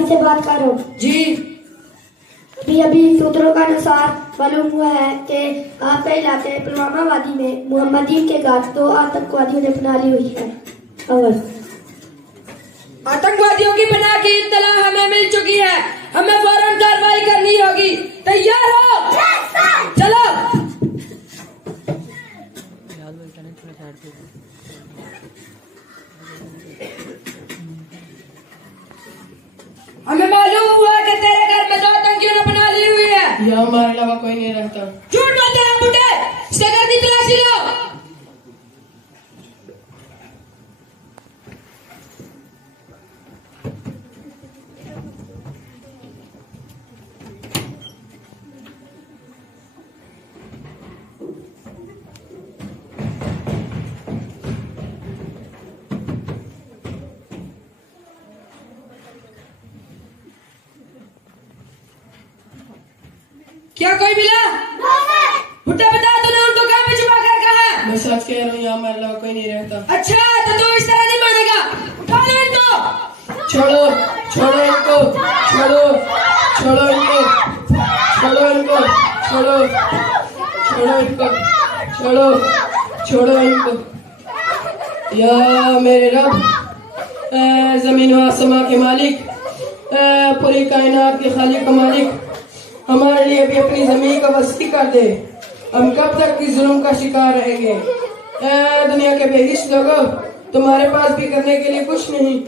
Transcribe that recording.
काजी से बात कर रहा हूँ। जी। अभी सूत्रों का अनुसार मालूम हुआ है कि आपके इलाके पुलवामा वादी में मोहम्मदीन के घर 2 आतंकवादियों ने पनाह ली हुई है। अवल आतंकवादियों की पनाह की इत्तला हमें मिल चुकी है, हमें फौरन कार्रवाई करनी होगी। तैयार हो? चलो। हमें मालूम हुआ कि तेरे घर में 2 आतंकियों ने पनाह ली हुई है। यहाँ हमारे अलावा कोई नहीं रहता। झूठ मत देना बुड्ढे, इसके घर की तलाशी लो। क्या कोई मिला? बुड्ढा बता, तूने उनको कहाँ पे छुपा कर रखा है? मैं सच कह रहा हूँ, यहाँ हमारे अलावा कोई नहीं रहता। अच्छा, तो तू इस तरह नहीं मानेगा। उठा लो इनको। छोड़ो, छोड़ो इनको, छोड़ो, छोड़ो इनको, छोड़ो इनको, छोड़ो, छोड़ो इनको, छोड़ो, छोड़ो इनको। या मेरे रब, जमीन व आसमां के मालिक, पूरी कायनात के खालिक का मालिक, हमारे लिए भी अपनी जमीन का वसी कर दे। हम कब तक इस जुल्म का शिकार रहेंगे? दुनिया के बेहिस लोगों, तुम्हारे पास भी करने के लिए कुछ नहीं।